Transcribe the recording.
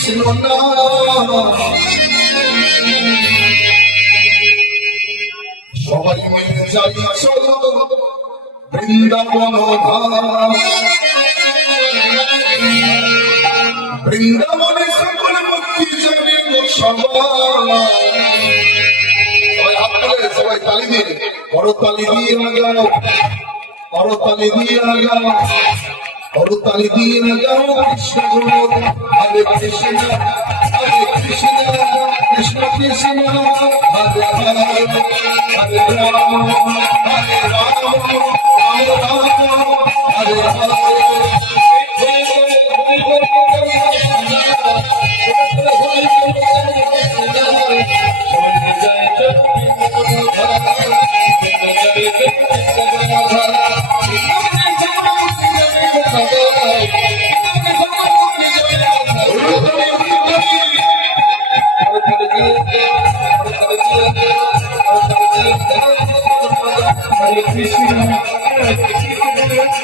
কৃষ্ণ নাম সবাই মিলে যাই চলো বৃন্দাবন ধাম বৃন্দাবনে সকল মুক্তি যাবে সবাই হাত তুলে সবাই তালি দিয়ে করতালি দিয়ে লাগাও করতালি দিয়ে লাগাও করতালি দিয়ে লাগাও কৃষ্ণ গুণ হরে কৃষ্ণ কৃষ্ণ কৃষ্ণ হরে হরে হরে রাম হরে Ram Ram Ram Hare Hare Hare Krishna, Hare Krishna, Hare